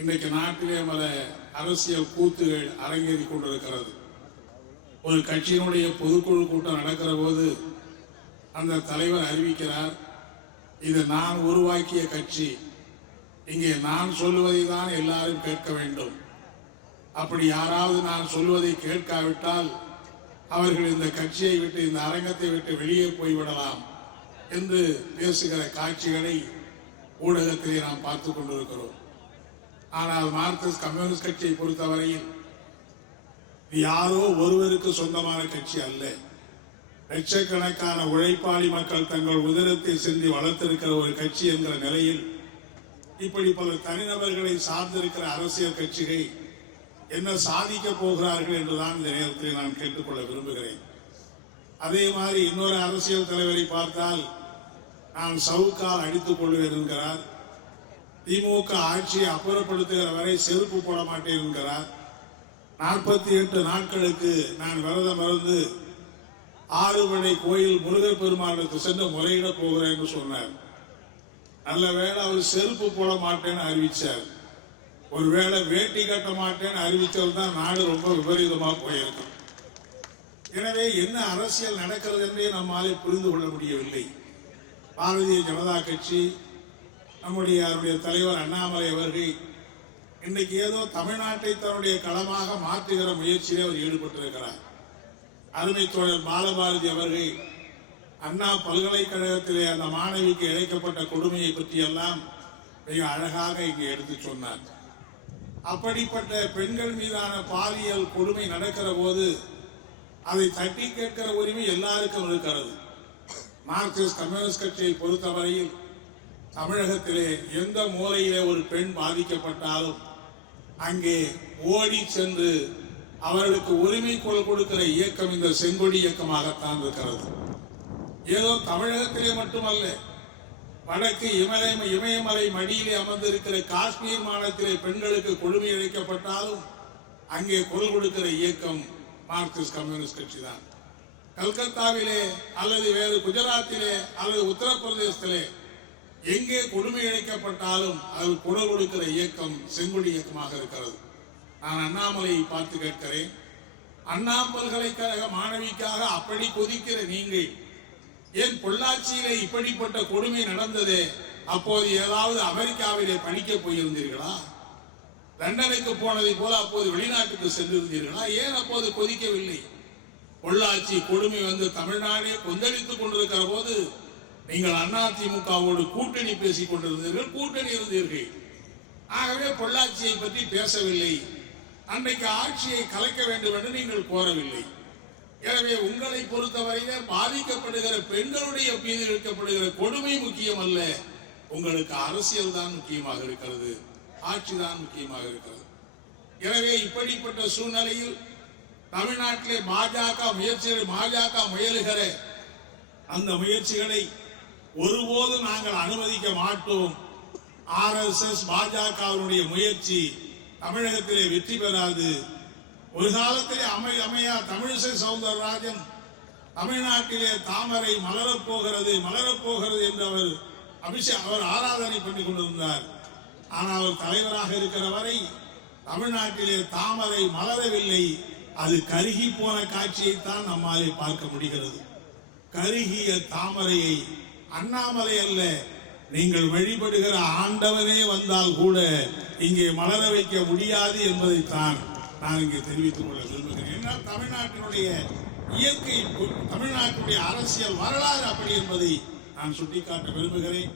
இன்றைக்கு நாட்டிலே பல அரசியல் கூத்துகள் அரங்கேறி கொண்டிருக்கிறது. ஒரு கட்சியினுடைய பொதுக்குழு கூட்டம் நடக்கிற போது அந்த தலைவர் அறிவிக்கிறார், இது நான் உருவாக்கிய கட்சி, இங்கே நான் சொல்லுவதை தான் எல்லாரும் கேட்க வேண்டும். அப்படி யாராவது நான் சொல்வதை கேட்காவிட்டால் அவர்கள் இந்த கட்சியை விட்டு, இந்த அரங்கத்தை விட்டு வெளியே போய்விடலாம் என்று பேசுகிற காட்சிகளை ஊடகத்திலே நாம் பார்த்து கொண்டிருக்கிறோம். ஆனால் மார்க்சிஸ்ட் கம்யூனிஸ்ட் கட்சியை பொறுத்தவரையில் யாரோ ஒருவருக்கு சொந்தமான கட்சி அல்ல. லட்சக்கணக்கான உழைப்பாளி மக்கள் தங்கள் உதிரத்தை சிந்தி வளர்த்திருக்கிற ஒரு கட்சி என்கிற நிலையில் இப்படி பல தனிநபர்களை சார்ந்திருக்கிற அரசியல் கட்சிகள் என்ன சாதிக்க போகிறார்கள் என்றுதான் இந்த நேரத்தில் நான் கேட்டுக்கொள்ள விரும்புகிறேன். அதே மாதிரி இன்னொரு அரசியல் தலைவரை பார்த்தால் நான் சவுக்கால் அடித்துக் கொள்வேன் என்கிறார். திமுக ஆட்சியை அப்புறப்படுத்துகிற வரை செருப்பு போட மாட்டேன் என்கிறார். 48 நாட்களுக்கு நான் விரதம் இருந்து ஆறுபடை கோயில் முருகர் பெருமானுக்கு சென்று முறையிட போகிறேன் என்று சொன்னார். நல்ல வேளை அவர் செருப்பு போட மாட்டேன்னு அறிவிச்சார். ஒருவேளை வேட்டி கட்ட மாட்டேன்னு அறிவித்தவர் தான் நாடு ரொம்ப விபரீதமாக போயிருக்கும். எனவே என்ன அரசியல் நடக்கிறது என்றே நம்மாலே புரிந்து கொள்ள முடியவில்லை. பாரதிய ஜனதா கட்சி, நம்முடைய தலைவர் அண்ணாமலை அவர்கள் இன்றைக்கு ஏதோ தமிழ்நாட்டை தன்னுடைய களமாக மாற்றுகிற முயற்சியிலே அவர் ஈடுபட்டிருக்கிறார். அருமை தோழர் பாலபாரதி அவர்கள் அண்ணா பல்கலைக்கழகத்திலே அந்த மாணவிக்கு இழைக்கப்பட்ட கொடுமையை பற்றியெல்லாம் மிக அழகாக இங்கே எடுத்து சொன்னார். அப்படிப்பட்ட பெண்கள் மீதான பாலியல் கொடுமை நடக்கிற போது அதை தட்டி கேட்கிற உரிமை எல்லாருக்கும் இருக்கிறது. மார்க்சிஸ்ட் கம்யூனிஸ்ட் கட்சியை பொறுத்தவரையில் தமிழகத்திலே எந்த மூலையிலே ஒரு பெண் பாதிக்கப்பட்டாலும் அங்கே ஓடி சென்று அவர்களுக்கு உரிமை குரல் கொடுக்கிற இயக்கம் இந்த செங்கொடி இயக்கமாகத்தான் இருக்கிறது. ஏதோ தமிழகத்திலே மட்டுமல்ல, வடக்கு இமயமலை மடியிலே அமர்ந்திருக்கிற காஷ்மீர் மாநிலத்திலே பெண்களுக்கு கொடுமை இழைக்கப்பட்டாலும் அங்கே குரல் கொடுக்கிற இயக்கம் மார்க்சிஸ்ட் கம்யூனிஸ்ட் கட்சி தான். கல்கத்தாவிலே அல்லது வேறு குஜராத்திலே அல்லது உத்தரப்பிரதேசத்திலே எங்கே கொடுமை இழைக்கப்பட்டாலும் அது குரல் கொடுக்கிற இயக்கம் செங்கொடி இயக்கமாக இருக்கிறது. நான் அண்ணாமலையை பார்த்து கேட்கிறேன், அண்ணா பல்கலைக்கழக மாணவிக்காக அப்படி கொதிக்கிற நீங்கள் ஏன் பொள்ளாச்சியிலே இப்படிப்பட்ட கொடுமை நடந்ததே அப்போது ஏதாவது அமெரிக்காவிலே படிக்க போயிருந்தீர்களா? லண்டனுக்கு போனதை போல அப்போது வெளிநாட்டுக்கு சென்றிருந்தீர்களா? ஏன் அப்போது கொதிக்கவில்லை? பொள்ளாச்சி கொடுமை வந்து தமிழ்நாடே கொந்தளித்துக் கொண்டிருக்கிற போது நீங்கள் அதிமுகவோடு கூட்டணி பேசிக் கொண்டிருந்தீர்கள், கூட்டணி இருந்தீர்கள். ஆகவே பொள்ளாச்சியை பற்றி பேசவில்லை. அன்றைக்கு ஆட்சியை கலைக்க வேண்டும் என்று நீங்கள் கோரவில்லை. எனவே உங்களை பொறுத்தவரையிலே பாதிக்கப்படுகிற பெண்களுடைய மீது இழுக்கப்படுகிற கொடுமை முக்கியம் அல்ல, உங்களுக்கு அரசியல் தான் முக்கியமாக இருக்கிறது, ஆட்சி தான் முக்கியமாக இருக்கிறது. எனவே இப்படிப்பட்ட சூழ்நிலையில் தமிழ்நாட்டிலே பாஜக முயலுகிற அந்த முயற்சிகளை ஒருபோதும் நாங்கள் அனுமதிக்க மாட்டோம். RSS பாஜகவினுடைய முயற்சி தமிழகத்திலே வெற்றி பெறாது. ஒரு காலத்திலே அமையா தமிழிசை சவுந்தரராஜன் தமிழ்நாட்டிலே தாமரை மலரப்போகிறது என்று அவர் ஆராதனை பண்ணி கொண்டிருந்தார். ஆனால் அவர் தலைவராக இருக்கிற வரை தமிழ்நாட்டிலே தாமரை மலரவில்லை. அது கருகி போன காட்சியைத்தான் நம்மாலே பார்க்க முடிகிறது. கருகிய தாமரையை அண்ணாமலை அல்ல, நீங்கள் வழிபடுகிற ஆண்டவனே வந்தால் கூட இங்கே மலர வைக்க முடியாது என்பதைத்தான் நான் இங்கே தெரிவித்துக் கொள்ள விரும்புகிறேன். ஏன்னால் தமிழ்நாட்டினுடைய இயற்கை, தமிழ்நாட்டினுடைய அரசியல் வரலாறு அப்படி என்பதை நான் சுட்டிக்காட்ட விரும்புகிறேன்.